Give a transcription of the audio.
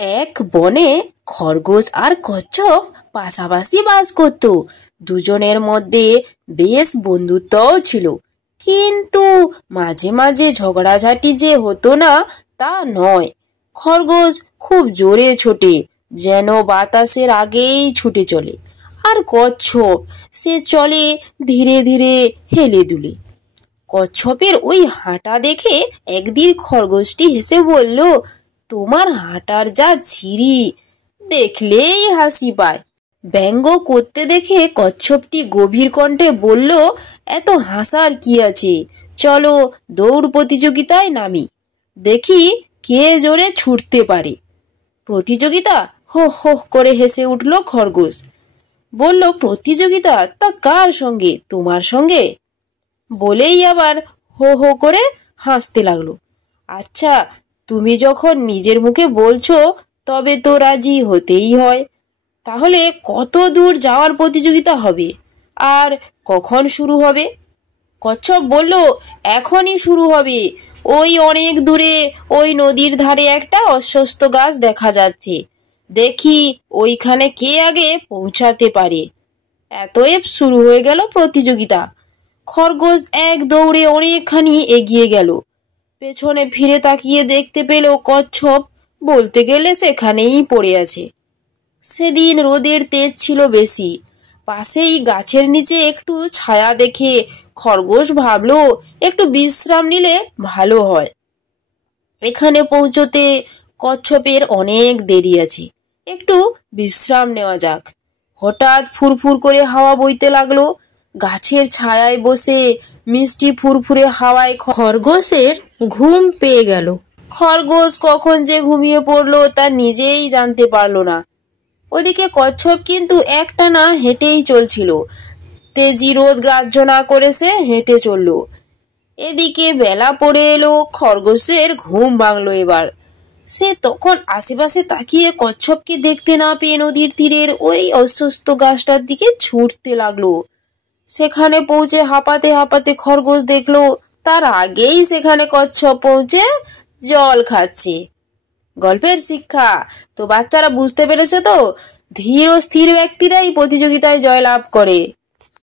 এক বনে খরগোশ আর কচ্ছপ পাশাপাশি বাস করত। দুজনের মধ্যে বেশ বন্ধুত্বও ছিল, কিন্তু মাঝে মাঝে ঝগড়াঝাটি যে হতো না তা নয়। খরগোশ খুব জোরে ছোটে, যেন বাতাসের আগেই ছুটে চলে, আর কচ্ছপ সে চলে ধীরে ধীরে হেলে দুলে। কচ্ছপের ওই হাঁটা দেখে একদিন খরগোশটি হেসে বলল, তোমার হাঁটার যা ছিরি, দেখলেই হাসি পায়। ব্যঙ্গ করতে দেখে কচ্ছপটি গভীর কণ্ঠে বলল, এত হাসার কি আছে, চলো দৌড় প্রতিযোগিতায় নামি, দেখি কে জোরে ছুটতে পারে। প্রতিযোগিতা? হো হো করে হেসে উঠল খরগোশ। বলল, প্রতিযোগিতা? তা কার সঙ্গে? তোমার সঙ্গে? বলেই আবার হো হো করে হাসতে লাগলো। আচ্ছা, তুমি যখন নিজের মুখে বলছো তবে তো রাজি হতেই হয়। তাহলে কত দূর যাওয়ার প্রতিযোগিতা হবে, আর কখন শুরু হবে? কচ্ছপ বলল, এখনই শুরু হবে। ওই অনেক দূরে ওই নদীর ধারে একটা অশ্বত্থ গাছ দেখা যাচ্ছে, দেখি ওইখানে কে আগে পৌঁছাতে পারে। এতএব শুরু হয়ে গেল প্রতিযোগিতা। খরগোশ এক দৌড়ে অনেকখানি এগিয়ে গেল। পেছনে ফিরে তাকিয়ে দেখতে পেল কচ্ছপ বলতে গেলে সেখানেই পড়ে আছে। সেদিন রোদের তেজ ছিল বেশি। পাশেই গাছের নিচে একটু ছায়া দেখে খরগোশ ভাবল, একটু বিশ্রাম নিলে ভালো হয়। এখানে পৌঁছতে কচ্ছপের অনেক দেরি আছে, একটু বিশ্রাম নেওয়া যাক। হঠাৎ ফুরফুর করে হাওয়া বইতে লাগলো। গাছের ছায়ায় বসে মিষ্টি ফুরফুরে হাওয়ায় খরগোশের ঘুম পেয়ে গেল। খরগোশ কখন যে ঘুমিয়ে পড়লো তা নিজেই জানতে পারলো না। ওদিকে কচ্ছপ কিন্তু একটানা হেঁটেই চলছিল। তেজি রোদ গ্রাহ্য না করে সে হেঁটে চলল। এদিকে বেলা পড়ে এলো, খরগোশের ঘুম ভাঙলো এবার। সে তখন আশেপাশে তাকিয়ে কচ্ছপকে দেখতে না পেয়ে নদীর তীরের ওই অশ্বত্থ গাছটার দিকে ছুটতে লাগলো। সেখানে পৌঁছে হাঁপাতে হাঁপাতে খরগোশ দেখলো তার আগেই সেখানে কচ্ছপ পৌঁছে জল খাচ্ছে। গল্পের শিক্ষা তো বাচ্চারা বুঝতে পেরেছে তো, ধীর ও স্থির ব্যক্তিরাই প্রতিযোগিতায় জয়লাভ করে।